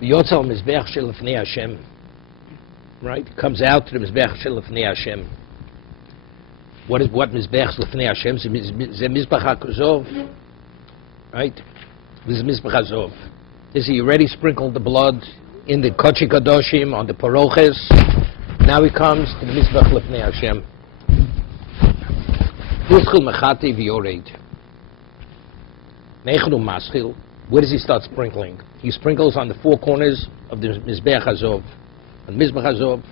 V'yotzal mizbeach shel lefnei Hashem. Right? Comes out to the mizbeach shel lefnei Hashem. What mizbeach shel lefnei Hashem? Ze mizbeach hakazov. Right? This is mizbeach hazov. This is, he already sprinkled the blood in the kodesh kadoshim on the parshas. Now he comes to the mizbeach lefnei Hashem. Hischul mechate v'yored. Nechnu maschil. Where does he start sprinkling? He sprinkles on the four corners of the mizbeach hazov. On mizbeach hazov.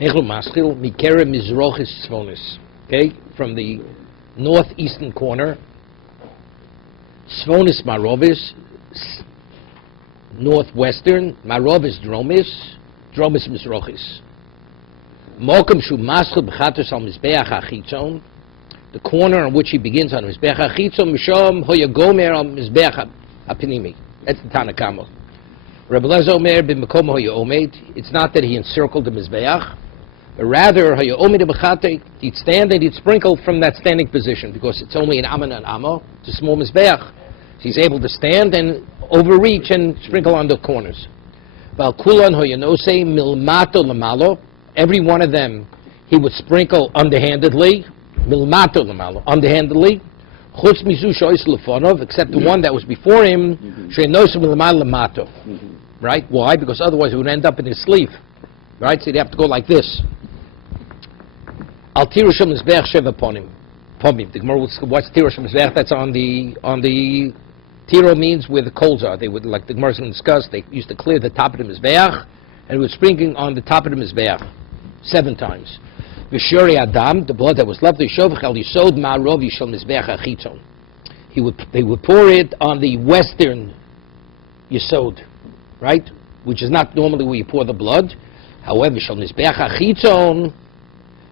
Nechnu maschil mikere mizrochis tzvonis. Okay, from the northeastern corner. Tzvonis marovis. Northwestern. Marovis dromis. Dromis mizrochis. Mokum shu maschil b'chatos al mizbeach hachitzon. The corner on which he begins on mizbeach hachitzon mishom hoyagomer al mizbeach hapinimi. That's the Tanakama. Rabbi Lezer Omer b'makom hoyaomed. It's not that he encircled the mizbeach, but rather hoyaomed b'chate. He'd stand and he'd sprinkle from that standing position because it's only an aman and amo. It's a small mizbeach. So he's able to stand and overreach and sprinkle on the corners. Val kulan hoyanose milmato lamalo. Every one of them he would sprinkle underhandedly. Milmato lamalo, underhandedly. Chutz mizu shois lefonov, except the one that was before him. Sheinosu milmato lamato. Right? Why? Because otherwise it would end up in his sleeve. Right? So he'd have to go like this. Al tirushim mizbeach shev upon him. The Gemara, what's tirushim mizbeach? That's on the tiro means where the coals are. They would, like the Gemara is going to discuss, they used to clear the top of the mizbeach, and it was sprinkling on the top of the mizbeach 7 times. V'shuri adam, the blood that was left, they would pour it on the western yesod, right? Which is not normally where you pour the blood. However,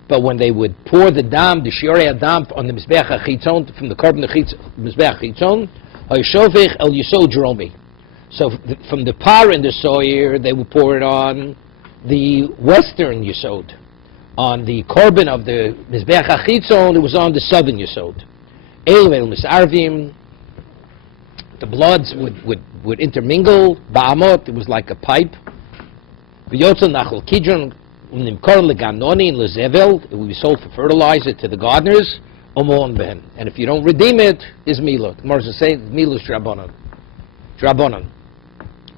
but when they would pour the dam, the shiori adam on the mizbeach hachitzon, from the carbon mizbeach hachitzon, hayshofich el yesod dromi. So from the par and the soyer, they would pour it on the western yesod. On the korban of the mizbeach hachitzon, it was on the southern yesod. Elvel misarvim, the bloods would intermingle. Ba'amot, it was like a pipe. V'yotzal nachal kidron u'nimkor leganoni and lezevel, it would be sold for fertilizer to the gardeners. Omon ben, and if you don't redeem it, is milah. The Gemara says milah is drabonon.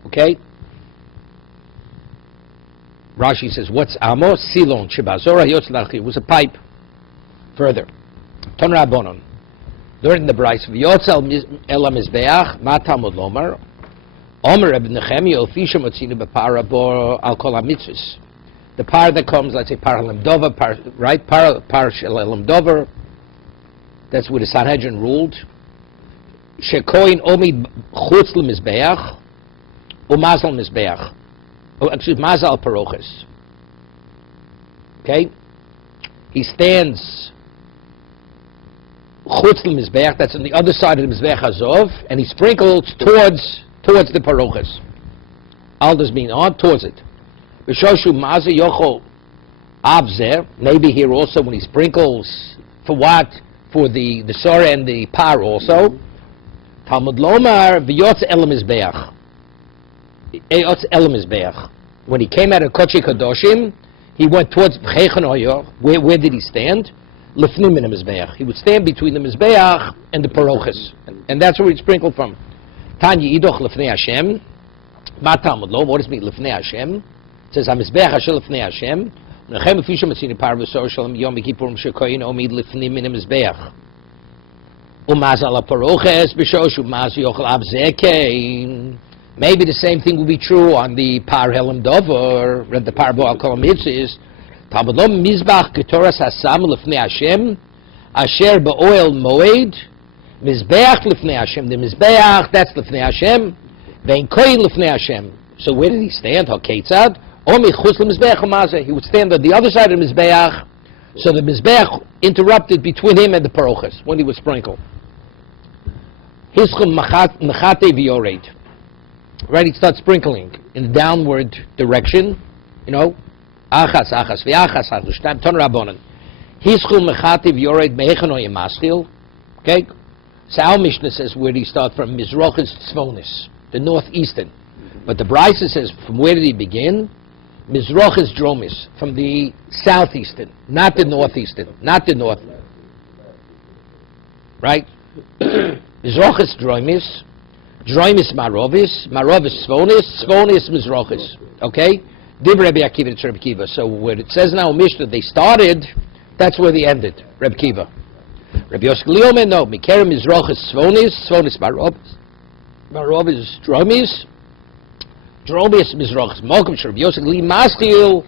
Okay. Rashi says, what's amo? Silon, shibazora, yotzlach. It was a pipe. Further. Ton rabonon. Learned in the Bryce, v'yotzal ela mizbeach, ma Talmud lomar, omer Rebbe Nechemia, ofisha motzinu b'para bo al kol ha-mitzvus. The par that comes, let's say, par halam dover, right? Par shel halam dover. That's where the Sanhedrin ruled. Shekoin omid chutz l'mizbeach, umazal mizbeach. Oh, excuse, mazal paroches. Okay? He stands chutz l'mizbeach, that's on the other side of the mizbeach hazov, and he sprinkles towards the paroches. Al does mean on, towards it. V'shoshu maza yochol avzer, maybe here also when he sprinkles, for what? For the sorah and the par also. Talmud lomar v'yotz el mizbeach. When he came out of Kodesh Kadoshim, he went towards B'cheichen. Where did he stand? Lefnim min mizbeach. He would stand between the mizbeach and the paroches, and that's where he'd sprinkle from. Tanya idoch lefnei Hashem. Ma Talmud lo. What does it mean lefnei Hashem? It says hamizbeach Hashem lefnei Hashem. Nechem efisha matzini par v'sor shalom yom kippurim shekoyin omid lefnim min mizbeach. Umazal paroches b'shoshu maz yochel abzekein. Maybe the same thing will be true on the par helam dover, the par bo al kol mitzvos. Talmud lo mizbach ketoras hasam lefnei Hashem, asher ba'oel moed, mizbeach lefnei Hashem. The mizbeach, that's lefnei Hashem. Vein koyin lefnei Hashem. So where did he stand? Haketzad. Omi chutz lemizbeach umazeh. He would stand on the other side of the mizbeach, so the mizbeach interrupted between him and the paroches when he would sprinkle. Hischum mechate v'yored. Right, he'd start sprinkling in the downward direction, achas, v'achas, ton rabonon. Hischul mechativ yored mehechano yemaschil. Okay, so our Mishnah says where do you start from? Mizrochis tzvonis, the northeastern. But the Brisa says, from where did he begin? Mizrochis Dromis, from the southeastern, not the northeastern, not the north. Right? Mizrochis Dromis, Dromis Marovis, Marovis Svonis, Svonis Mizrochis. Okay? Dib Rabbi Akiva to Rabbi Kiva. So where it says now Mishnah they started, that's where they ended. Rabbi Kiva. Rabbi Yosef Liomen, no. Mikerem Mizrochis Svonis, Svonis Marovis, Marovis Dromis, Dromis Mizrochis. Malkum Rabbi Yosef Li Maschil,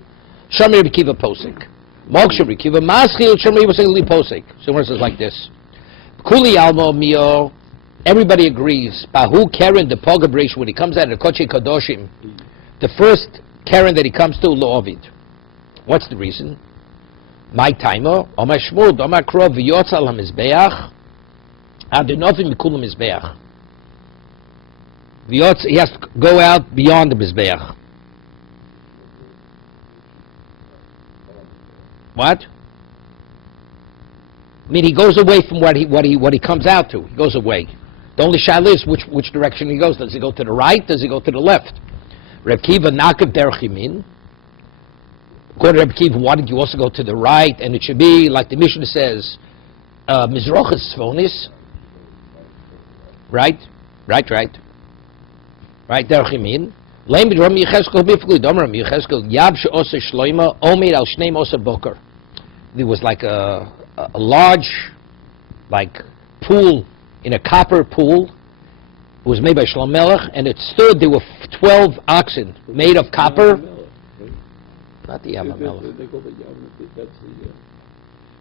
Shamir Rabbi Kiva Posik. Malkum Rabbi Kiva Maschil, Shamir Rabbi Li Posik. So it says like this. Kuli Almo Mio, everybody agrees. Bahu Karen, the Pogabresh, when he comes out of the Koche Kadoshim, the first Karen that he comes to, Lo Ovid. What's the reason? My timer, Omar Shmud, Omar Krov, V'yotzal HaMizbeach, Adonofim Mikulam Mizbeach. He has to go out beyond the Mizbeach. What? I mean, he goes away from what he comes out to. He goes away. The only shaila is which direction he goes. Does he go to the right? Does he go to the left? Reb Kiva nakav derech yamin. According to Reb Kiva, why did you also go to the right? And it should be like the Mishnah says, mizrochas tzvonis. Right, derech yamin. Leim b'dram Yecheskel bifgli domer Yecheskel yab she'oser shloima omer al shnei oser boker. There was like a large, like, pool, in a copper pool. It was made by Shlomo Melech, and it stood, there were 12 oxen made of copper. Not the Yam HaMelech.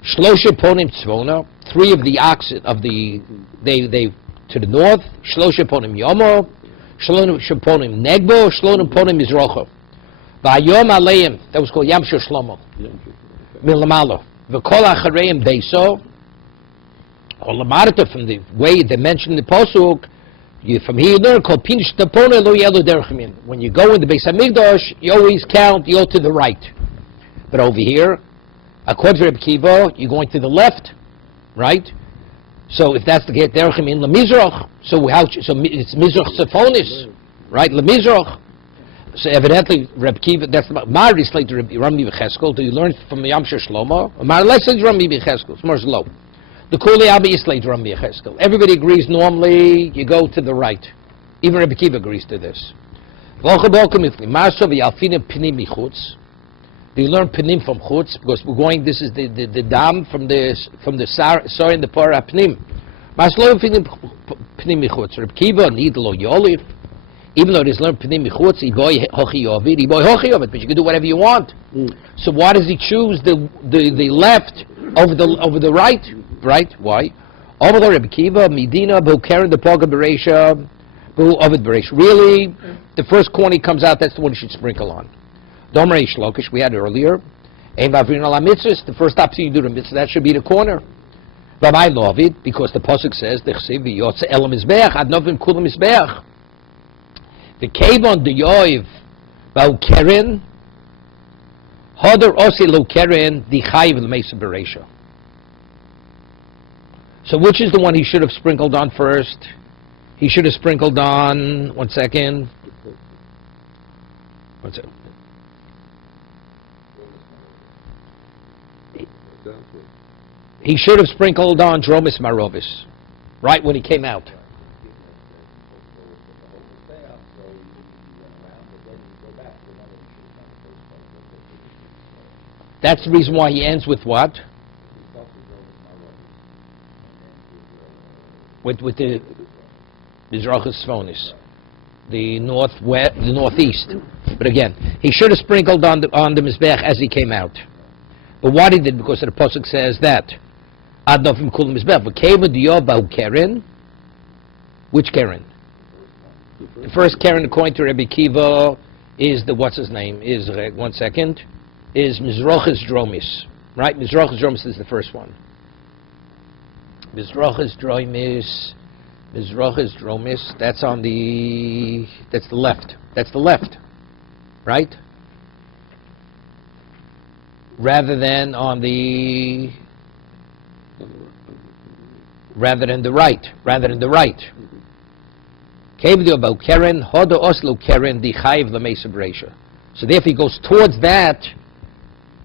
Shlosha ponim tzvona, 3 of the oxen, they to the north, Shlosha ponim yomo, Shlosha ponim negbo, Shlosha ponim mizrocho. Vayom aleim, that was called Yam Shel Shlomo, milamalo. V'kol achareim beiso, or lamarta, from the way they mentioned in the Posuk, from here you learn, called pinish tapone lo yelo derech yamin. When you go in the Beis Hamikdash, you always count, you go to the right. But over here, according to Reb Kiva, you're going to the left, right? So if that's the case, derech yamin lemizrach. So it's mizrach sephonis, right? Lemizrach. So evidently, Reb Kiva, that's Mar is like Rami B'Cheskel. Do you learn from Yam Shel Shlomo? Mar less is Rami B'Cheskel. It's more low. The Kuli Abi is like Rami B'Cheskel. Everybody agrees. Normally, you go to the right. Even Reb Kiva agrees to this. Do you learn Pnim from Chutz? Because we're going. This is the dam from the Sar in the Parah Pnim. Maslo Pnim Michutz. Reb Kiva need lo Yoliv. Even though it is learned Pnim Michutz, Iboy Hochi Yovid, but you can do whatever you want. So why does he choose the left over the right? Right? Why? Over the Rebbe Kiva, Medina, Bu Karen, the Poga Beresha, Bu Ovid Beresha. Really, the first corn he comes out, that's the one you should sprinkle on. Domer Shlokish, we had earlier. Ein Vavrin ala Mitzvahs, the first option you do the mitzvah, that should be the corner. Rabbi Lovid, because the Pasuk says, Dechsiv Yotze Elam Mizbeach, Ad Novim Kulam Mizbeach. The Kevon the Yoiv Bau Keren Hodor Osi Lo Keren the Chayiv L'Mesa Beresha. So which is the one he should have sprinkled on first? He should have sprinkled on, one second. What's it? He should have sprinkled on Dromis Marovis, right when he came out. That's the reason why he ends with what? With the Mizrachas Tzvonis, the northeast. But again, he should have sprinkled on the Mizbech as he came out. But what he did, because the Pasuk says that Ad Novim Kulam Mizbech, but Keva Diyobahu Keren. Which Keren? The first Keren, according to Rabbi Kiva, is the what's his name? Is one second. Is Mizrochas Dromis, right? Mizrochas Dromis is the first one. Mizrochas Dromis, that's on that's the left. That's the left, right? Rather than the right. about Keren, Hodo Oslo Keren, the Chayiv Lamesa Bereisha. So therefore he goes towards that.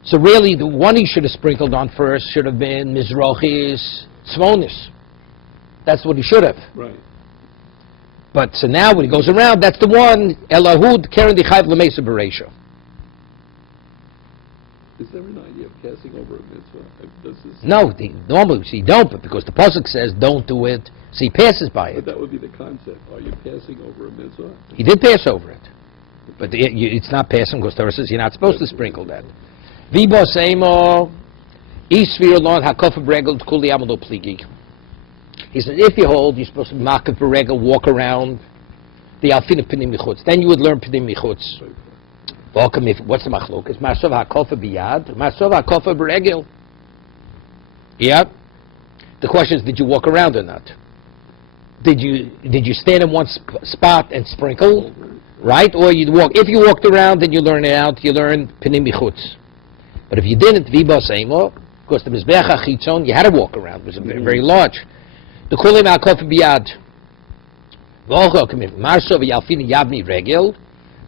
So really the one he should have sprinkled on first should have been Mizrachis Tzvonis. That's what he should have. Right. But so now when he goes around, that's the one, Elahud Keren, the Chayiv Lamesa Bereisha. Is there an idea of passing over a mitzvah? Does this No, normally you don't, but because the pasuk says don't do it, so he passes by But it. that would be the concept. Are you passing over a mitzvah? He did pass over it, but it's not passing because Torah says you're not supposed to sprinkle that. Vibo seimo isvir lon hakof bregel kuli amalo pligi. He says if you hold, you're supposed to makaf bregel, walk around the alfin of pinim michutz. Then you would learn pinim michutz. What's the machlok? It's masov hakofa biyad, masov hakofa bregel. Yeah. The question is, did you walk around or not? Did you stand in one spot and sprinkle, right? Or you walk? If you walked around, then you learn it out. You learn pinim bichutz. But if you didn't, viba seimo, because the mizbeach hachitzon, you had to walk around. It was very, very large. The kulim hakofa biyad. Marsov yalfini yadmi regel.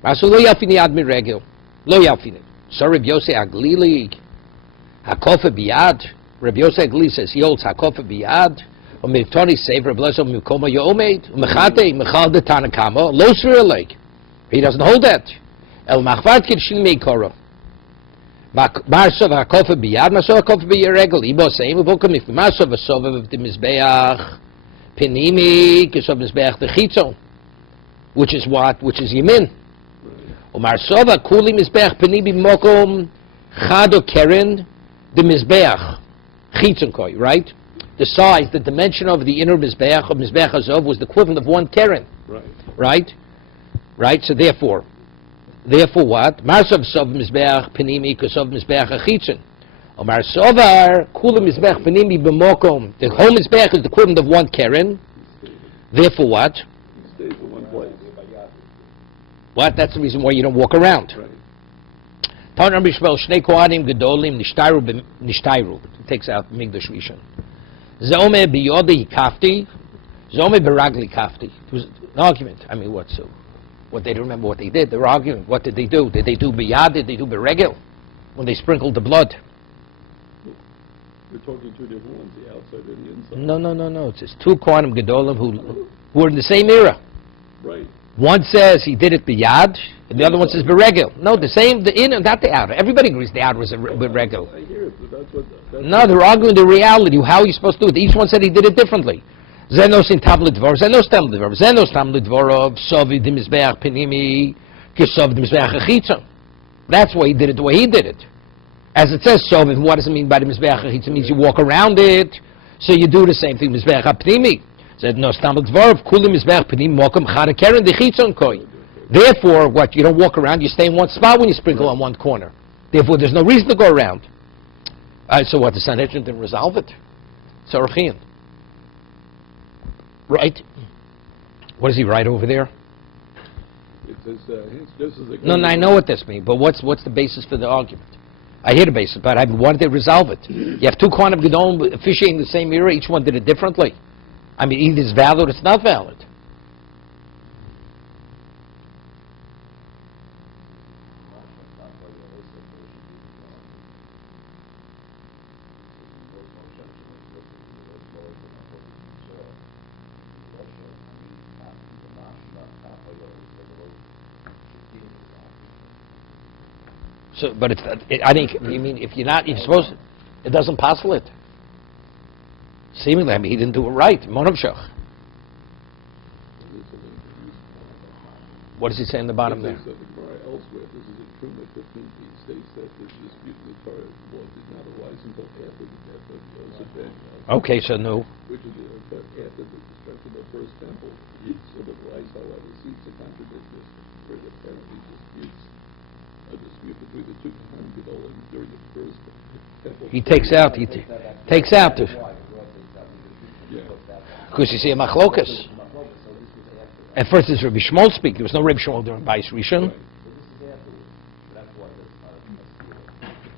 Marsov lo yalfini yadmi regel. Lo yalfini. So Rabbi Yosef Aglili hakofa biyad. Rabbi Yosef Aglili says he holds hakofa biyad. Or Miftoni Sefer Blesom Mukoma Yomed, Mechate, Mechal de Tanakama, Lo Sviralik. He doesn't hold that. El Machvat Kirshil Meikoro. Marsov HaKofa Biyad, Marsov HaKofa Biyad Regel, Ibo Seim, Vokum If Marsov HaSov of the Mizbeach, Penimi, Kisov Mizbeach the Chitzon. Which is what? Which is Yemin. O Marsov HaKuli Mizbeach, Penimi Mokom, Chado Keren, the Mizbeach, Chitzon Koi, right? The size, the dimension of the inner Mizbeach of Mizbeach Azov was the equivalent of one keren. Right? So therefore what? Marsov Sov Mizbeach Penimi Kosov Mizbeach Achitzon. Or Marsovar Kula Mizbeach Penimi B'mokom. The whole Mizbeach is the equivalent of one keren. Therefore what? It stays in one place. What? That's the reason why you don't walk around. It takes out Migdash Rishon. Zome biyodi kafti, zome beragli kafti. It was an argument. I mean, what they didn't remember what they did. They were arguing. What did they do? Did they do biyad? Did they do beregel? When they sprinkled the blood. We're talking two different ones, the outside and the inside. No. It's just two Kohanim Gedolim who were in the same era. Right. One says he did it biyad, and the other one says beregel. No, the same, the inner, not the outer. Everybody agrees the outer was a beregel. I hear it, but that's what... No, they're arguing the reality. How are you supposed to do it? Each one said he did it differently. Zenos in tablet dvor, Zenos tablet dvor, Zenos tablet dvorov, Sovi de mizbeach penimi, Kisov de mizbeach achitzon. That's why he did it the way he did it. As it says Sovi, what does it mean by the mizbeach achitzon? It means you walk around it, so you do the same thing, mizbeach penimi. Zenos tablet dvorov, Kuli mizbeach penimi, Mokum chada keren de chitzon koi. Therefore, what, you don't walk around, you stay in one spot when you sprinkle on one corner. Therefore, there's no reason to go around. So what, the Sanhedrin didn't resolve it? It's Archian. Right? What does he write over there? It says, this is a... No, I know what this means, but what's the basis for the argument? I hear the basis, but why did they resolve it? You have two Kohanim Gedolim officiating the same era, each one did it differently. I mean, either it's valid or it's not valid. So, but I think, you mean, if you're supposed, it doesn't passel it. Seemingly, I mean, he didn't do it right. Monavshach. What does he say in the bottom there? Elsewhere, this is a Truma 15. He states that the dispute in the Torah law did not arise until after the death of Joseph ben. Okay, so no. Which is after the destruction of the first temple. It sort of rise, however, seems to contradict this, where it apparently disputes a dispute between the two Kohanim Gedolim during the first temple. He takes out the... Because you see a machlokas. At first it's Rabbi Shmuel speaking. There was no Rabbi Shmuel during Bais Rishon.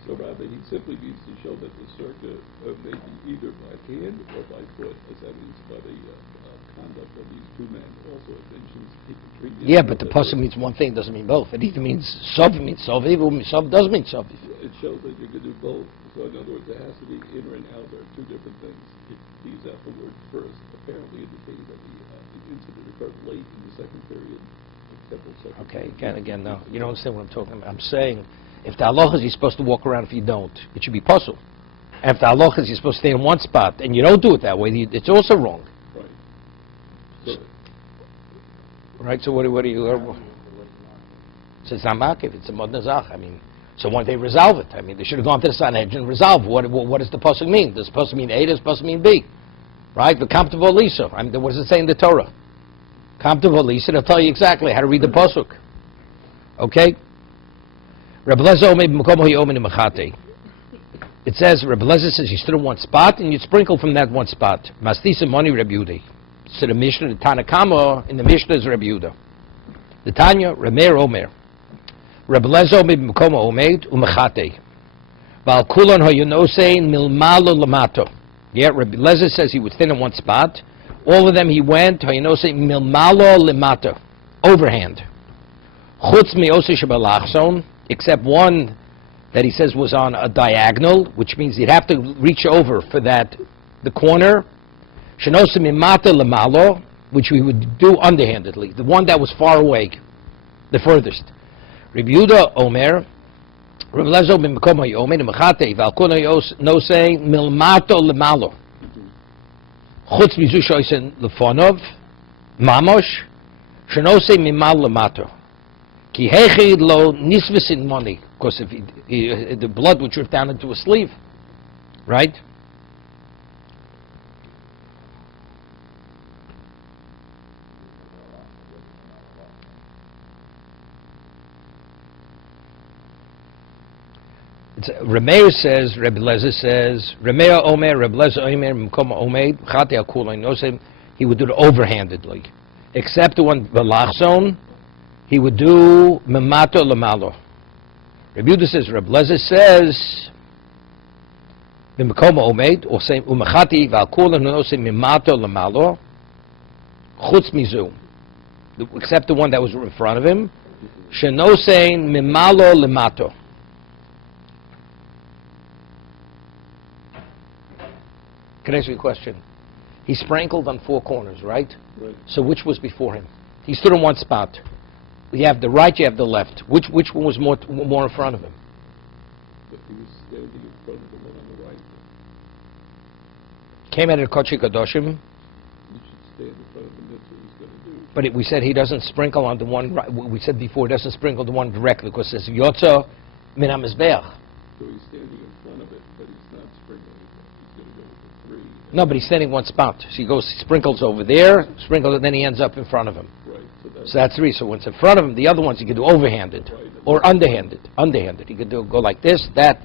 So rather, he simply needs to show that the circa may be either by hand or by foot, as that means by the conduct of these two men. Also, it mentions people treating. Yeah, but the pasuk means one thing, doesn't mean both. It either means Sov means Soviv, or Sov doesn't mean Soviv. It shows that you can do both. So in other words, there has to be inner and outer, two different things. It leaves out the word first, apparently indicating that the incident occurred late in the second period. Okay, again, no. You don't understand what I'm talking about. I'm saying, if the halacha is you're supposed to walk around, if you don't, it should be puzzle. And if the halacha is you're supposed to stay in one spot, and you don't do it that way, it's also wrong. Right. Right, so what do you... So it's not makiv, it's a mod nazach. I mean, so when they resolve it, I mean, they should have gone to the Sanhedrin and resolved what does the pasuk mean? Does the pasuk mean A, does the pasuk mean B? Right? The Kamtav Lisa. I mean, what does it say in the Torah? Kamtav Lisa, it'll tell you exactly how to read the pasuk. Okay? Rabbi Lezer Omer b'makom ha'yomin imachate. It says, Rabbi Lezer says you stood in one spot and you sprinkle from that one spot. Mastisa moni Rabbi Yehuda. So the Mishnah, the Tanakama in the Mishnah is Rabbi Yehuda. The Tanya, Rameir Omer. Rabbi Lezer Omer b'makom ha'omed umachate. Ba'al kulon ha'yonosein milmalo lamato. Yeah, Rabbi Lezer says he would stand in one spot. All of them he went, ha'yonosein milmalo lamato. Overhand. Chutz mi'oseh shebalachson. Except one that he says was on a diagonal, which means you'd have to reach over for that, the corner. Shenosim imata lemalo, which we would do underhandedly. The one that was far away, the furthest. Rabbi Yehuda Omer, Rabbi Lezer b'makom ha'yomin imachate v'al nosei milmato lemalo. Chutz mizu shoysen lefonov mamosh shenosei mimalo lemato. Ki hechid lo nisvesin money, because if the blood would drip down into a sleeve, right? Rameir says, Rabbi Lezer says, Rameir Omer, Rabbi Lezer Omer, Mkoma Omed, Chate Akulay Nosem, he would do it overhandedly. Except the one Belachzon, he would do Memato Lamalo. Rabbi Yehuda says, Rabbi Lezer says, Mkoma Omed, or say, Umachati Valkulay Nosem Memato Lamalo, Chutz Mizu. Except the one that was in front of him, Shenosein Mimalo Lemato. Can I ask you a question? He sprinkled on four corners, right? Right. So which was before him? He stood in one spot. You have the right, you have the left. Which one was more in front of him? But he was standing in front of the one on the right. Came out of Kodesh Kadoshim. You should stand in front of him, that's what he's going to do. But we said he doesn't sprinkle on the one, right. We said before, he doesn't sprinkle the one directly, because it says, Yotza min ha-mizbeach. So he's standing in front of it, but he's not sprinkling it. He's going to go with the three. No, but he's standing one spot. So he sprinkles over there, sprinkles, and then he ends up in front of him. Right. So that's three. So once in front of him, the other ones he could do overhanded or underhanded. Underhanded. He could go like this, that.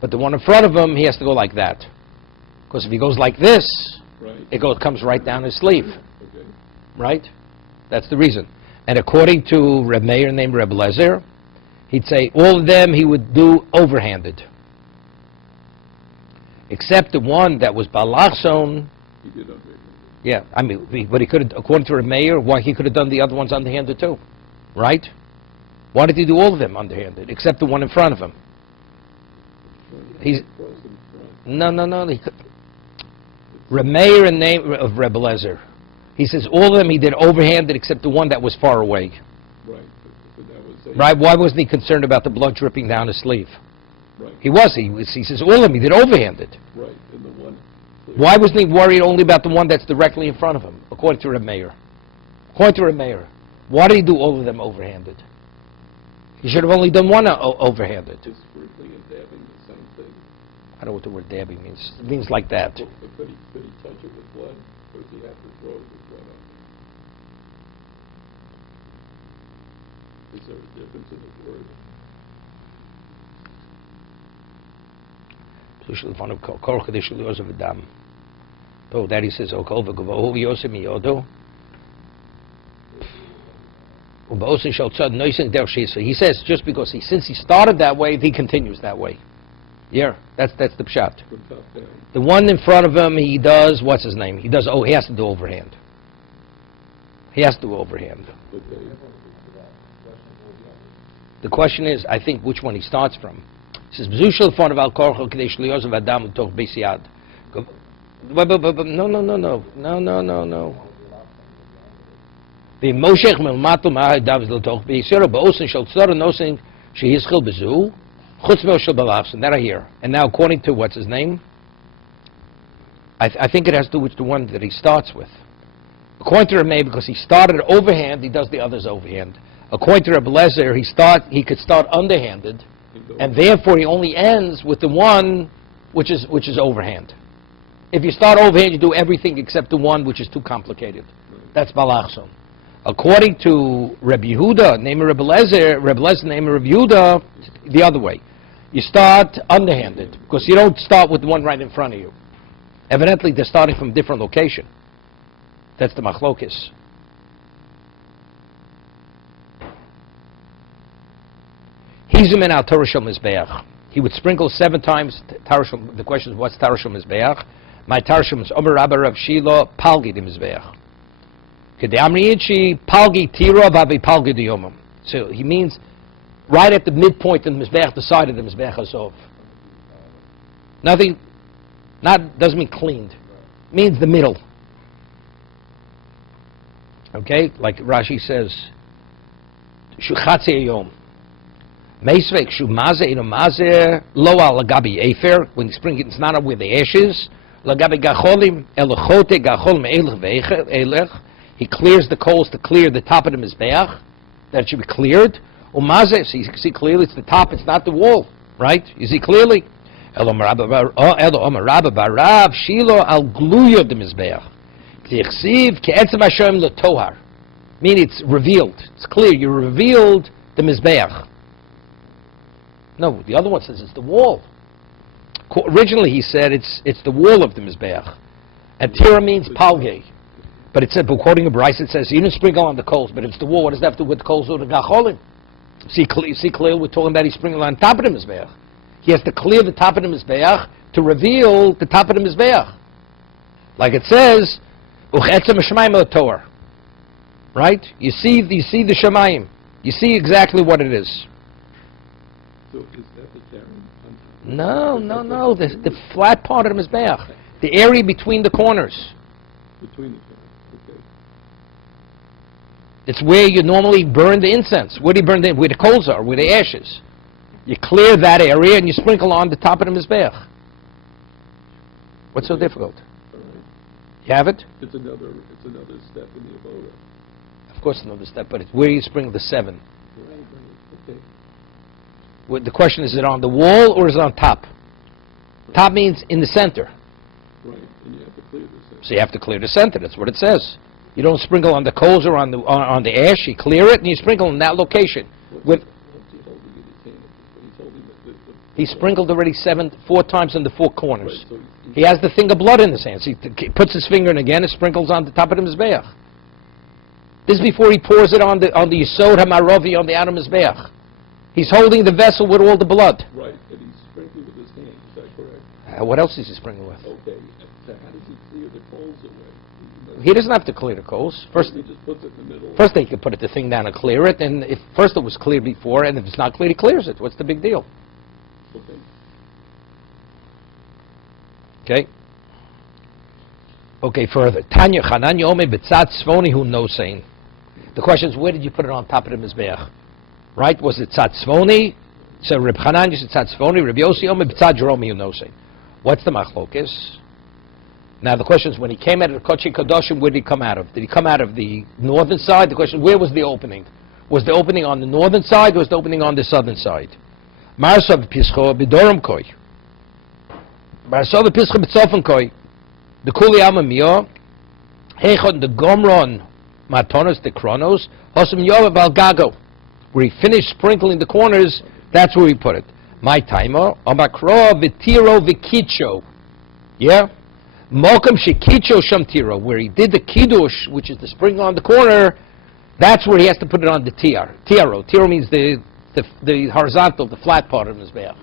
But the one in front of him, he has to go like that. Because if he goes like this, it comes right down his sleeve. Okay. Right? That's the reason. And according to Reb Meir named Reb Lezer, he'd say all of them he would do overhanded. Except the one that was Balachson. He did underhanded. Yeah, I mean, but he could have, according to Reb Meir, why he could have done the other ones underhanded too, right? Why did he do all of them underhanded, except the one in front of him? No. Reb Meir in name of Reb Lezer, he says all of them he did overhanded except the one that was far away. Right. So that was right? Why wasn't he concerned about the blood dripping down his sleeve? Right. He was. He says all of them he did overhanded. Right. And the one. Why wasn't he worried only about the one that's directly in front of him, according to Reb Meir? According to Reb Meir, why did he do all of them overhanded? He should have only done one overhanded. Is sprinkling and dabbing the same thing? I don't know what the word dabbing means. It means like that. But could he touch it with blood, or does he have to throw it with blood on? Is there a difference in the word? Oh, Daddy says, so he says, just because since he started that way, he continues that way. Yeah, that's the pshat. The one in front of him, he does, what's his name? He has to do overhand. He has to overhand. Okay. The question is, I think, which one he starts from. He says, "B'zushel fon of al korcho k'dei shliyoz of adam u'toch beis yad." No. The Moshech melmato ma'adav l'toch beis yad ba'osin shel tzara nosin shehischil b'zu chutz meo shel balafs. And that I hear. And now, according to what's his name, I think it has to do with the one that he starts with. According to Rameh, because he started overhand, he does the others overhand. According to Rabbi Lezer, he could start underhanded, and therefore he only ends with the one which is overhand. If you start overhand, you do everything except the one which is too complicated. That's balachson. According to Rabbi Yehuda, name of Rabbi Lezer, name of Rabbi Yehuda, the other way. You start underhanded, because you don't start with the one right in front of you. Evidently, they're starting from a different location. That's the machlokis. Hizumin al Torah shel mizbeach. He would sprinkle 7 times. The question is, what's Torah shel mizbeach? My Torah shel mizbeach. Omer Rabba Rav Shilo palgi di mizbeach. Kedei amri inchi palgi tira vavi palgi di yomam. So he means right at the midpoint of the mizbeach, the side of the mizbeach hasov. Nothing. Doesn't mean cleaned. It means the middle. Okay, like Rashi says, Shuchatze yom. Meisvek shu maze ino maze lo al lagabi efer. When you spring it, it's not with the ashes. Lagabi gacholim elochote gacholim elech. He clears the coals to clear the top of the mizbeach. That should be cleared. Umaze, so you see clearly it's the top, it's not the wall, right? You see clearly. Elo Omar Rabba Barav Shilo al gluyo de mizbeach. Meaning it's revealed. It's clear. You revealed the mizbeach. No, the other one says it's the wall. Originally he said it's the wall of the mizbeach. And tira means palge. But it said, but quoting a Bryce, it says, you didn't sprinkle on the coals, but it's the wall. What does that have to do with the coals or the gacholim? See clearly we're talking about he's sprinkling on top of the mizbeach. He has to clear the top of the mizbeach to reveal the top of the mizbeach. Like it says, right? You see the Shemayim. You see exactly what it is. So is that the Karen? No. The flat part of the Mizbeach. The area between the corners. Between the corners, okay. It's where you normally burn the incense. Where do you burn where the coals are, where the ashes. You clear that area and you sprinkle on the top of the Mizbeach. What's so difficult? You have it? It's another step in the avoda. Of course, another step, but it's where you sprinkle the 7. Okay. The question is it on the wall or is it on top? Top means in the center. Right, and you have to clear the center. So you have to clear the center. That's what it says. You don't sprinkle on the coals or on the ash. You clear it and you sprinkle in that location. He sprinkled already 4 times on the 4 corners. Right, so he has the thing of blood in his hands. He puts his finger in again and sprinkles on the top of the Mizbeach. This is before he pours it on the Yisod HaMaravi, on the outer Mizbeach. He's holding the vessel with all the blood. Right, and he's sprinkling with his hand, is that correct? What else is he sprinkling with? Okay, so how does he clear the coals away? He doesn't have to clear the coals. First, he just puts it in the middle. First he could put the thing down and clear it, and if first it was cleared before, and if it's not cleared, he clears it. What's the big deal? Okay, further. Tanya Chanan Yome B'tzad Tzvoni Hu Nosein. The question is, where did you put it on top of the Mizbeach? Right? Was it Tzad Tzvoni? So Reb Chanan used Tzad Tzvoni, Reb Yossi Yome B'tzad Jeromi Hu Nosein. What's the machlokes? Now the question is, when he came out of the Kodesh Kadoshim, where did he come out of? Did he come out of the northern side? The question is, where was the opening? Was the opening on the northern side or was the opening on the southern side? Marsav Pischo B'doram Koi. Marsav Pischo B'tzofan Koi. The Kuli Amamiyah, Heichon the Gomron Matonos the Kronos, Hosam Yovav Al Gago. Where he finished sprinkling the corners, that's where he put it. My timer, Omakro Vitiro Vikicho. Yeah? Mokum Shikicho Shamtiro, where he did the Kiddush, which is the sprinkle on the corner, that's where he has to put it on the tiar. Tiaro. Tiaro means the horizontal, the flat part of his Mizbeach.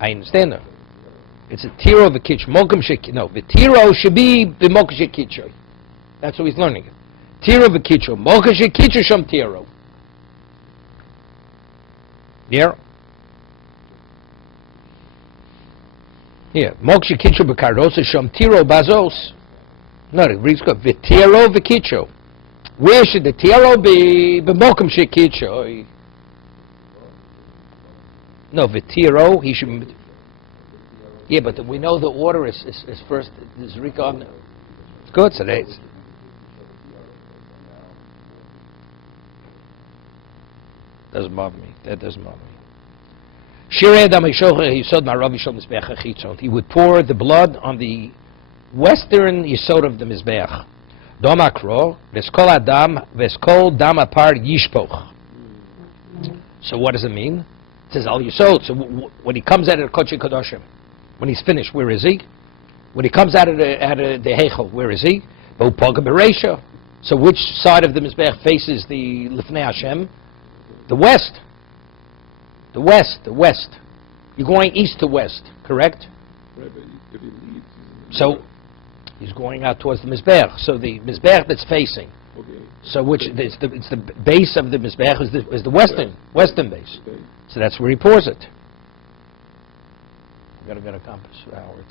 I understand that. It's a tiro v'kitch. Mokum shekitch. No, the tiro should be the mokum shekitch. That's what he's learning. Tiro v'kicho. Mocha shekicho sham tiro. Yeah. Here. Mocha shekicho b'karosa sham tiro bazos. No, the Greek's got v'tiro v'kicho. Where should the tiro be? B'mokum shekicho. No, v'tiro, he should... Yeah, but we know the order is first, is Rika on... It's good, so it's... Doesn't bother me. That doesn't bother me. He would pour the blood on the western yisod of the mizbeach. Domakro, v'skol adam, v'skol dam apar yishpoch. So what does it mean? It says al yisod. So when he comes out of the Kodesh Kodashim, when he's finished, where is he? When he comes out of the Heichel, where is he? So which side of the mizbeach faces the Lifnei Hashem? The west. The west. You're going east to west, correct? Right, but if he leaves, so he's going out towards the mizbeach. So the mizbeach that's facing. okay. So which it's the base of the mizbeach is the western base. Okay. So that's where he pours it. I've got to get a compass, Howard.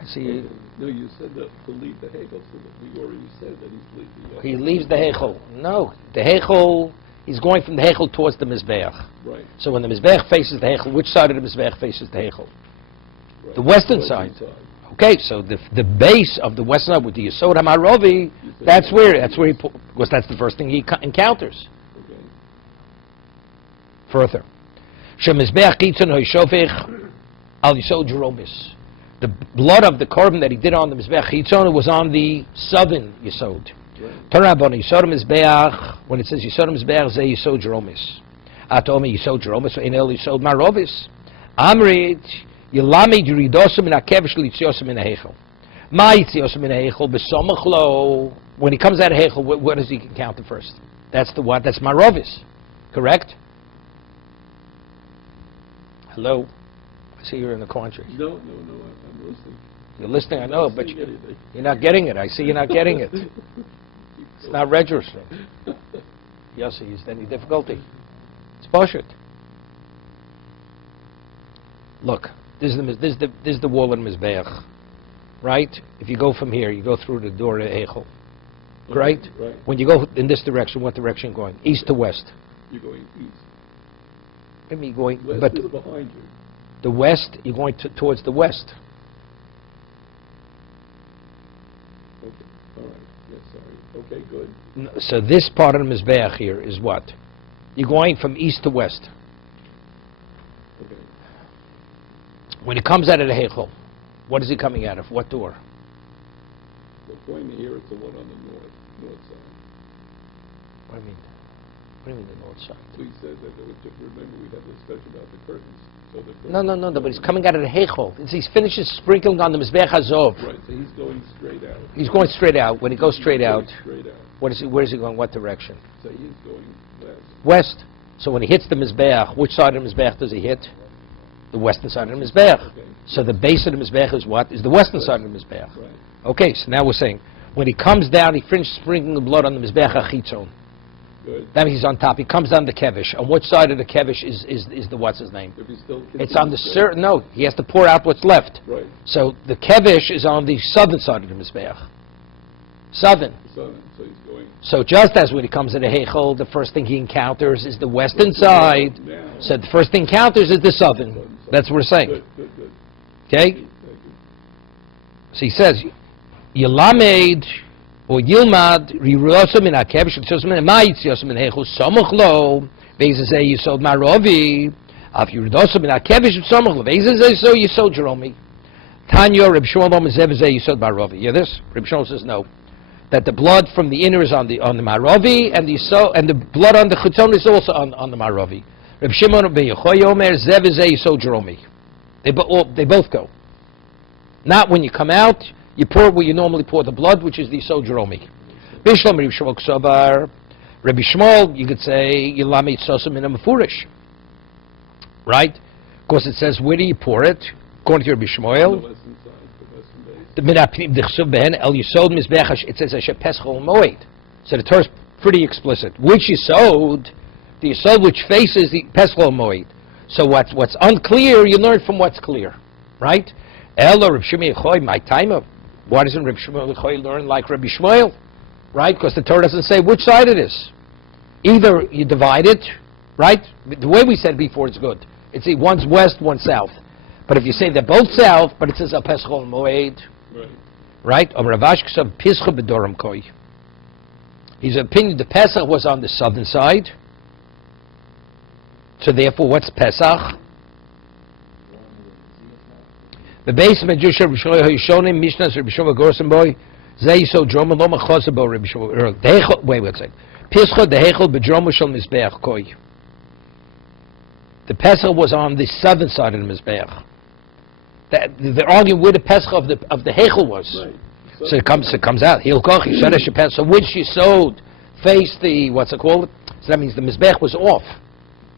I see. Okay. No, you said that to leave the Hegel, so that we already said that he's leaving. He leaves the Heichel. No, the Heichel. He's going from the Heichel towards the Mizbeach. Right. So when the Mizbeach faces the Heichel, which side of the Mizbeach faces the Heichel? Right. The western side. Okay, so the base of the western side with the Yesod HaMaravi, that's where he, because that's the first thing he encounters. Okay. Further. Shemizbeach Kitzon Hoishofech Al Yesod Jeromis. The blood of the korban that he did on the Mizbeach Kitzon was on the southern Yesod. Torabon Yisod Mizbeach, when it says Yisod Mizbeach, Zeh Yisod Jeromis. Atomi Yisod Jeromis, Enel Yisod Marovis. Amrit, Yilami Yiridosim in Akevish Litziosim in Hechel. Ma Yitziosim in Hechel, Besomachlo. When he comes out of Hechel, what does he encounter first? That's the what? That's Marovis. Correct? Hello? I see you're in the country. No, I'm listening. You're listening, I know, but Anything. you're not getting it. I see you're not getting it. It's not registering. Yossi, is there any difficulty? It's bullshit. Look, this is the wall of the Mizbeach, right? If you go from here, you go through the door of Eichel, right? Right. When you go in this direction, what direction going? East to west. You're going east. Maybe you're going, West but is behind you. the west, you're going towards the west. Okay. All right. Yes, sorry. Okay, good. So this part of the Mizbeach here is what? You're going from east to west. Okay. When he comes out of the Heichel, what is he coming out of? What door? So going here, it's the one on the north side. What do you mean? What do you mean the north side? So he says that, remember we had the discussion about the curtains. So the curtains No, but he's coming out of the Heichel. He's finishes sprinkling on the Mizbeach Hazov. Right, so he's going straight out. He's going straight out. When he goes straight out, Straight out. where is he going? What direction? So he's going west. West. So when he hits the Mizbeach, which side of the Mizbeach does he hit? The western side of the Mizbeach. Okay. So the base of the Mizbeach is what? Is the western side of the Mizbeach. Right. Okay, so now we're saying, when he comes down, he finishes sprinkling the blood on the Mizbeach HaChitzon. Good. That means he's on top. He comes down the Kevish. On which side of the Kevish is the what's his name? If he's still It's on the straight. no, he has to pour out what's left. Right. So the Kevish is on the southern side of the Mizbeach. Southern. So he's going So just as when he comes to the Heichel, the first thing he encounters is the western side. now. So the first thing he encounters is the southern. That's what we're saying. Good. Okay? Thank you. So he says, Yilamed or Yilmad Rirosim in Akevish Yitzosim in Ma'itz Yosim in Heichel Somochlo Veizazeh Yisod Marovi Af Yiridosim in Akevish Somochlo Veizazeh Yisod Jeromi Tanya Reb Shmuel Zevazeh Yisod Marovi. You hear this? Reb Shmuel says no. That the blood from the inner is on the Marovi and the blood on the Chutzon is also on the Marovi. Reb Shimon ben Yochai Omer Zevazeh Yisod Jeromi. They both go. Not when you come out, you pour where you normally pour the blood, which is the Yisod Jeromi. Bishlam Reb Shmuel Ksovar, Rabbi Shmuel, you could say Yilami Tzosim in a Mefurish, right? Because it says where do you pour it? According to Rabbi The Shmuel, western side, the western base. It says Asher Peschol Moed. So the Torah is pretty explicit. Which Yisod? The Yisod which faces the Peschol Moed. So what's unclear, you learn from what's clear, right? Elo Reb Shimon Yechoy, my time of. Why doesn't Reb Shimon Yechoy learn like Rabbi Shmuel? Right? Because the Torah doesn't say which side it is. Either you divide it, right? The way we said before, it's good. It's one's west, one's south. But if you say they're both south, but it says Al Peschol Moed, right? His opinion, the Pesach was on the southern side. So therefore, what's Pesach? The base of Jewish Rabbi Shmuel Hoyishonim Mishnah Rabbi Shmuel Gorsenboy Zeh Yisod Droma Loma Chosabo Rabbi Shmuel. Wait a second. Pischa dehechel bedroma shel mizbeach koi. The Pesach was on the southern side of the mizbeach. They're arguing where the Pesach of the hechel was. Right. So it comes out. Hilkochi Shadesh Pesach. So which Yisod faced the what's it called? So that means the mizbeach was off.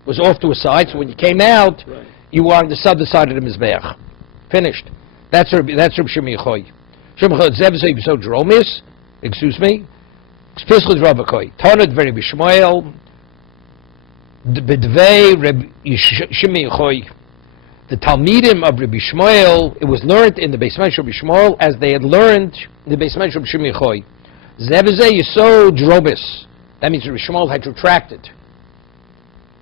Was off to a side. So when you came out, you were on the southern side of the mizbeach. Finished. That's Reb Shimon Yechoy. Shimon Yechoy Zev Yisod Dromis. Excuse me. Pischus Rabbi Koy. Tanad very Bishmoel. Bedvei Reb Shimon Yechoy. The Talmidim of Rabbi Shmuel, it was learned in the Beis Medrash of Rabbi Shmuel as they had learned in the Beis Medrash of Shimon Yechoy. Zevzeh Yisod Drobis. That means Rabbi Shmuel had retracted.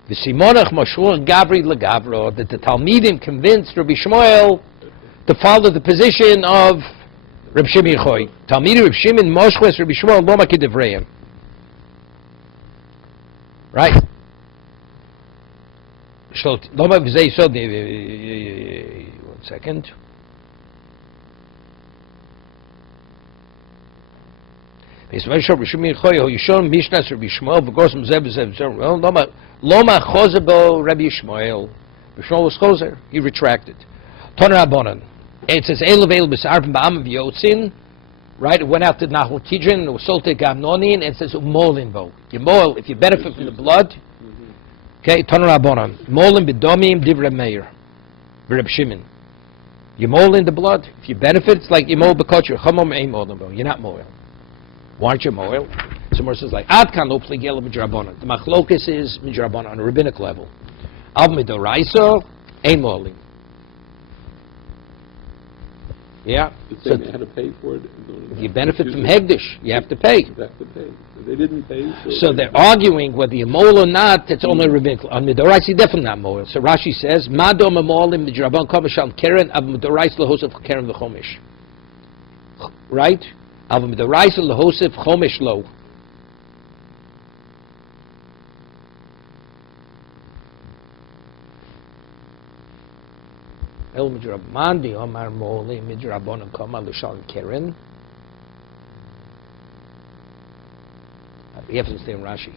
V'simonach Mashur Gavri Legavro, that the Talmidim convinced Rabbi Shmuel to follow the position of Rabbi Shimon Yechoy. Talmidim Rabbi Shimon Moshches Rabbi Shmuel Loma Kedivreim. Right. Loma V'zeh Yisod. 1 second. Loma Chozebo Rabbi Shmuel. Rabbi Shmuel was Chozer. He retracted. Toner Abonon. It says Elevel B'Sarpim Ba'am V'Yotzin. Right. It went out to Nahul Kidron. It was sold to Gamnonin. And it says Umolin Bo. You mol if you benefit from the blood. Okay. Toner Abonon. Molin B'Domim Divrei Meir. Reb Shimon. You mol in the blood. If you benefit, it's like you mol b'kotcher. Chamom ein molin bo. You're not moil. Why aren't you moil? Somewhere says like Ad kan lo pligel midrabanan. The machlokes is midrabanan on a rabbinic level. Av midoraisa ein molim. Yeah. So they had to pay for it. If you benefit from Hegdish, you have to pay. You have to pay. So they didn't pay. So they're arguing whether you're mol or not. It's only rabbinic. On midoraisa, you're definitely not moil. So Rashi says Mado mamolim midraban kamashal keren av midoraisa lahosef keren v'chomish. Right. Av midoraisa lahosef chomish lo. El midrabandi omar moli midrabonam kama l'shal keren. You have to stay in Rashi.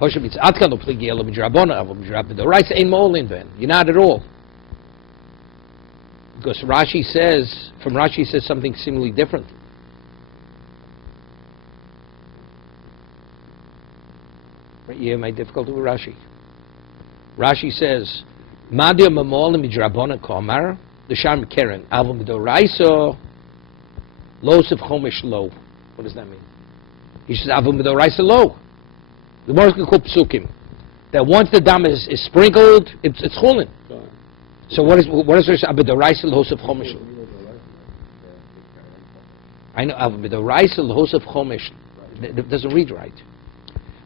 Poshem it's atkanu pligi el midrabonam av midrabonam. The rice ain't molin then. You're not at all. Because Rashi says something seemingly different. You have my difficulty with Rashi. Rashi says, Madia Mamol Midrabona Komar, the Sham Keren, Avum Midoraiso, Losef Chomish Lo. What does that mean? He says, Avum Midoraiso Lo. The more can call Psukim. That once the dam is sprinkled, it's chulin. So what is this Abidoraiso Losef Chomish Lo? I know, Avum Midoraiso Losef Chomish. It doesn't read right.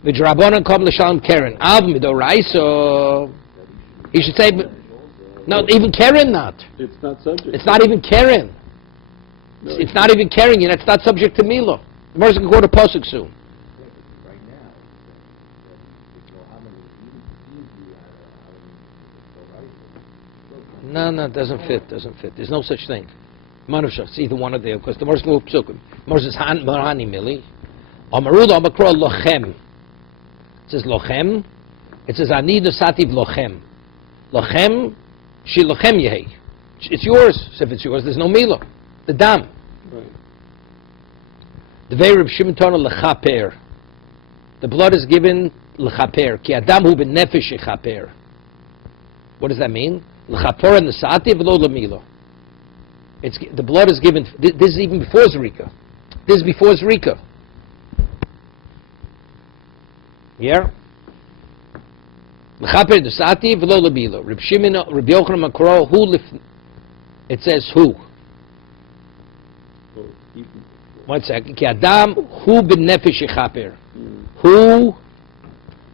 Midrabanan kom l'shalom keren. Av midoraiso. He should say, no, even keren not. It's not subject. It's not even keren. No, it's not even keren yet. It's not subject to Milo. The person can go to Pasuk soon. No, it doesn't fit. There's no such thing. Manusha, it's either one or the other. Because the person will Psukim. Moses Han Marani Mili. Amarul Amakro Lochem. It says lochem. It says ani nesativ lochem. Lochem, she lochem yehi. It's yours. So if it's yours, there's no milo. The dam. Right. The very Reb Shimon Tona lechaper. The blood is given lechaper. Ki adam hu ben nefesh yechaper. What does that mean? Lechaper nesativ lo lemilo. The blood is given. This is even before Zrika. This is before Zrika. Yeah. L'chaper dusati v'lo lebilo. Reb Shimon, Reb Yochanan Makro, who it says who. One second. Ki Adam hu ben nefesh yechaper. Who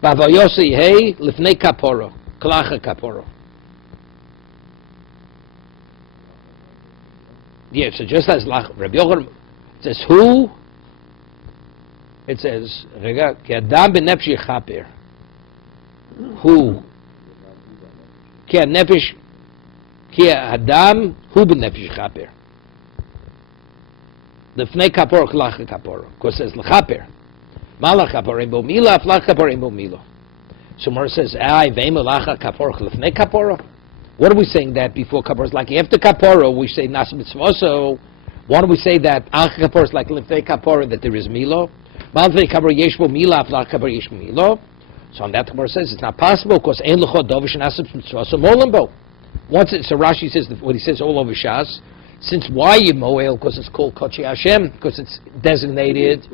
b'avoyosi hey lifnei kaporo. Kalacha kaporo. Yeah, so just as Rabbi Yochanan, it says who? It says, Rega, ki Adam ben nefesh yechaper. Who? Ki nefesh, ki Adam hu ben nefesh yechaper. Lefnei kapor k'lach kapor. Of course, it says l'chaper. Malach kapor imbo mila, flach kapor imbo milo. So Mar says, ay ve'im lach kapor lefnei kapor. What are we saying that before kapor is like after kapor? We say nas mitzvoso. Why do we say that al kapor is like lefnei kapor that there is milo? Malach kapor yeshbo mila, flach kapor yeshbo milo. So on that Gemara says it's not possible because ein lecho dovish nasib mitzvoso molembo. Once it's so Rashi says what he says all over Shas. Since why you moel? Because it's called Kochi Hashem, because it's designated.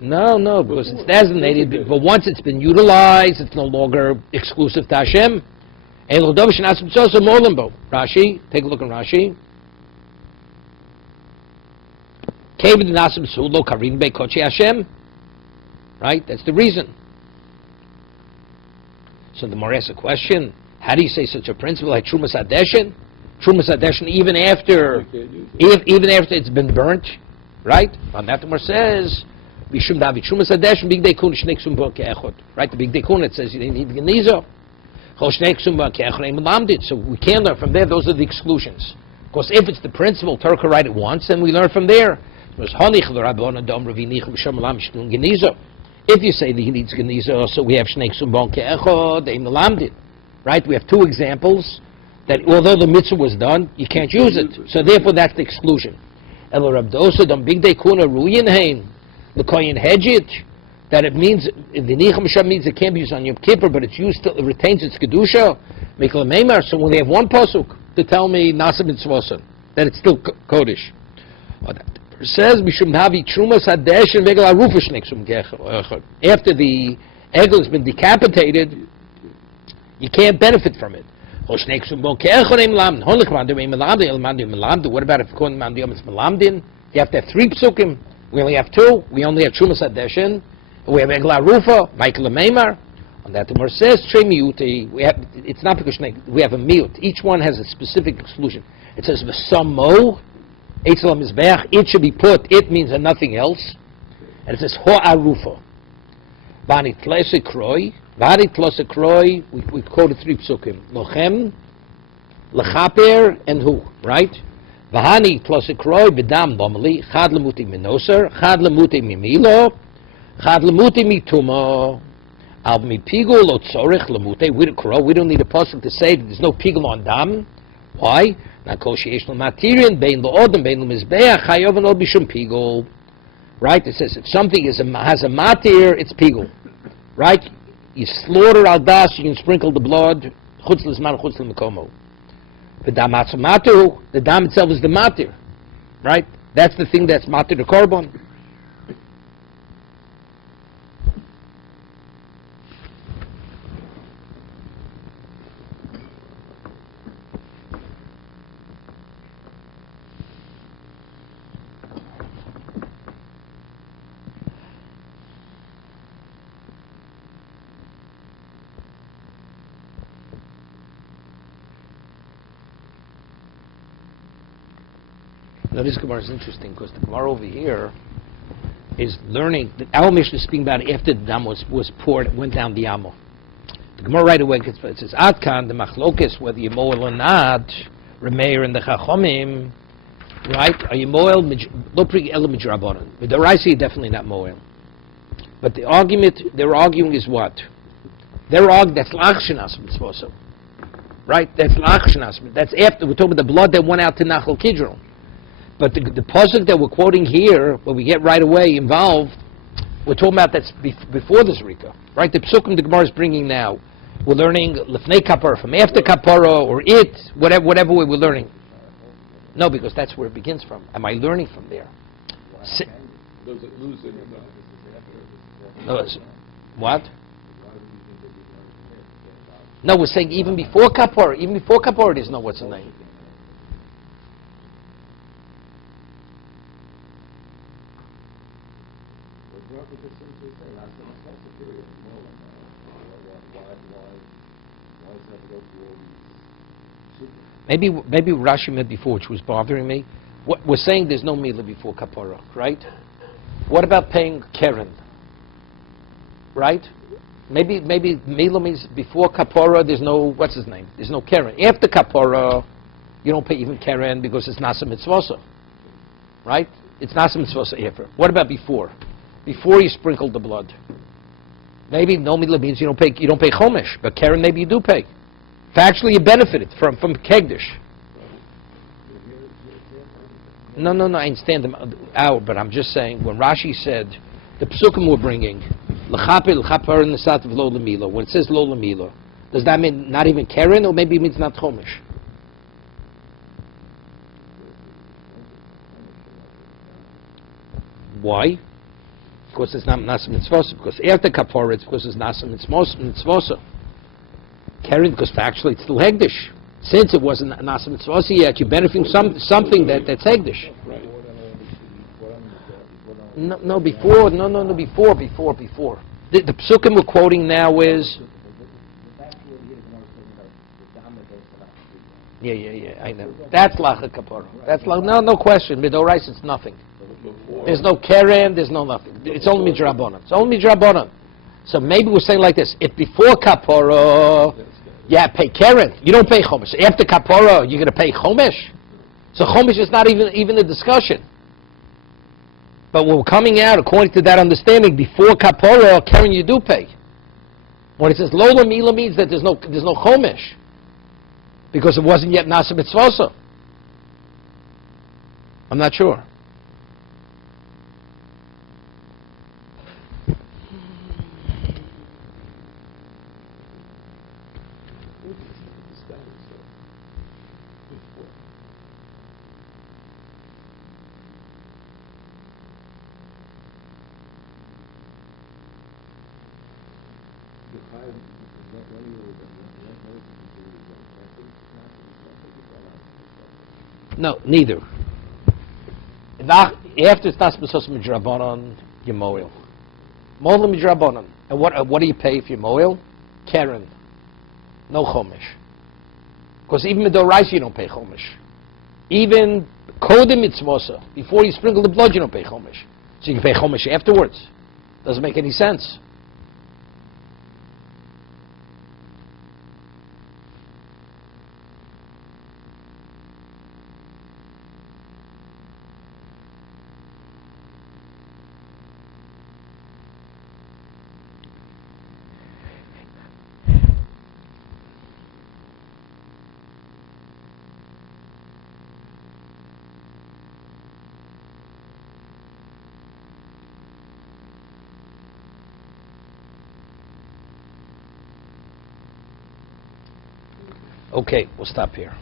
No, because it's designated. But once it's been utilized, it's no longer exclusive to Hashem. Rashi, take a look at Rashi. Right, that's the reason. So the Gemara asks a question: how do you say such a principle like Trumas Adeshin? Trumas Adeshin, even after it's been burnt, right? On that the Gemara says, "Bishum Davi Trumas Adeshin Big Dekun Shnei Ksum Bo Ke'echot." Right, the Big Dekun it says you need Genizo. Chol Shnei Ksum Bo Ke'echot Ein Melamdit. So we can't learn from there. Those are the exclusions. Because if it's the principle, Torah can write it once, then we learn from there. If you say that he needs Genizo, so we have Shnei Ksum Bo Ke'echot Ein Melamdit. Right, we have two examples. That although the mitzvah was done, you can't use it. So therefore, that's the exclusion. That it means, the Nicham Shah means it can't be used on Yom Kippur, but it's used till it retains its Kedusha. So when they have one pasuk to tell me Nasa Mitzvosan, that it's still Kodesh. It says, after the egel has been decapitated, you can't benefit from it. What about if according to Yom it's Melamdin? You have to have 3 psukim. We only have 2. We only have Trumas Hadeshin. We have Egla Rufa, Michael Meimar. On that the Gemara says, it's not because we have a miut. Each one has a specific exclusion. It says V'samo, Eitzel HaMizbeach, it should be put, it means nothing else. And it says Ho Arufa. Vani Tlese Kroi. Varit Tlose Kroi, we quoted 3 psukim. Lochem, Lechaper, and who, right? Vahani Tlose Kroi, Bedam Lomeli, Chad Lemuti Minoser, Chad Lemuti Mimilo, Chad Lemuti Mitumo, Al Mipigo Lo Tzorich Lemute, we don't need a pasuk to say that there's no pigul on dam. Why? Nakoshieshno Materian, Bein Lo Odom, Bein Lo Mizbeach, Chayovan Lo Bishum Pigul. Right? It says if something has a matir, it's pigul. Right? You slaughter al das, you can sprinkle the blood. Chutz l'zman, chutz l'mekomo. The dam atzamatu, the dam itself is the matir, right? That's the thing that's matir the korban. Now this Gemara is interesting because the Gemara over here is learning that our Mishnah is speaking about after the dam was poured, went down the Yamo. The Gemara right away it says Adkan the Machlokes whether you moel or not, Remeir and the Chachomim, right? Are you moel lopri el midrabanan? With the Raisi definitely not moel. But the argument they're arguing is what? They're arguing that's lachshanas mitzvah, right? That's lachshanas. That's after we're talking about the blood that went out to Nachal Kidron. But the pasuk that we're quoting here, where we get right away involved, we're talking about that's before the Zrika, right? The psukim the Gemara is bringing now, we're learning lefnei kapara from after kapara or it, whatever way we're learning. No, because that's where it begins from. Am I learning from there? Si- Does it lose any? no, what? No, we're saying even before Kapora. Even before Kapora, there's no what's the name. Maybe Rashi meant before, which was bothering me. What, we're saying there's no Mila before Kapora, right? What about paying Keren? Right? Maybe Mila means before Kapora there's no, what's his name? There's no Keren. After Kapora, you don't pay even Keren because it's Nasa Mitzvosa. Right? It's Nasa Mitzvosa after. What about before? Before you sprinkle the blood. Maybe no Mila means you don't pay Chomesh, but Keren maybe you do pay. Factually, you benefited from Kegdish. No, I understand them out, but I'm just saying, when Rashi said, the Psukim were bringing, L'chaper Nesat of Lo Lamilo, when it says Lo Lamilo, does that mean not even Keren, or maybe it means not Chomish? Why? Because it's not Nasa Mitzvosa. Because after Kapora, it's because it's Nasa Mitzvosa. Keren, because factually it's still Hegdish. Since it wasn't Nasa Mitzvosa yet, you're benefiting something that's Hegdish. No, before. The Psukim we're quoting now is... Yeah, I know. That's Lacha Kapora. That's no question. Midorais, it's nothing. There's no Keren, there's no nothing. It's only Midrabanan. It's only Midrabanan. So maybe we're saying like this: if before Kapora, pay Keren, you don't pay Chomesh. After Kapora, you're going to pay Chomesh. So Chomesh is not even a discussion. But we're coming out according to that understanding. Before Kapora, Keren you do pay. When it says Lola Mila means that there's no Chomesh because it wasn't yet Nasa Mitzvosa. I'm not sure. No, neither. After it's not supposed to be midrabanan, you moil. Moil midrabanan. And what do you pay if you moil? Keren. No chomesh. Because even midorais you don't pay chomesh. Even kodem mitzvosa, before you sprinkle the blood you don't pay chomesh. So you can pay chomesh afterwards. Doesn't make any sense. Okay, we'll stop here.